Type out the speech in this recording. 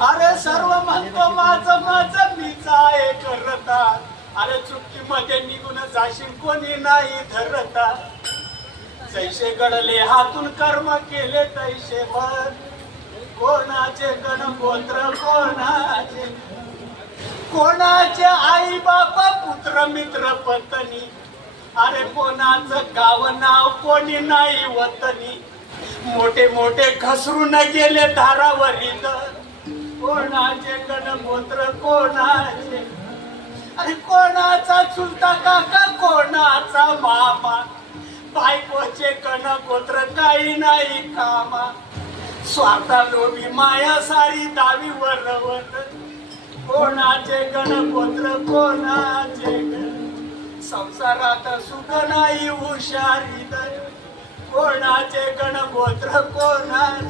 अरे सर्व म्हणतो माझं माझं मीच आहे करता. अरे चुटकीमध्ये निघून जाशील कोणी नाही धरता. जैसे घडले हातून कर्म केले तैसे भर. कोणाचे गणगोत्र कोणाचे कोणाचे आई बापा पुत्र मित्र पत्नी. अरे कोणाचं गाव नाव कोणी नाही वतनी. मोठे मोठे घसरून गेले धारावरी दर. कोणाचे गणगोत्र कोणाचे. अरे कोणाचा चुलता काका कोणाचा मामा. बायकोचे गणगोत्र काही नाही कामा. स्वार्था लोभी माया सारी दावी वरवत. कोणाचे गणगोत्र कोणाचे संसारात सुख नाही हुशारी दर. कोणाचे गणगोत्र कोणाचे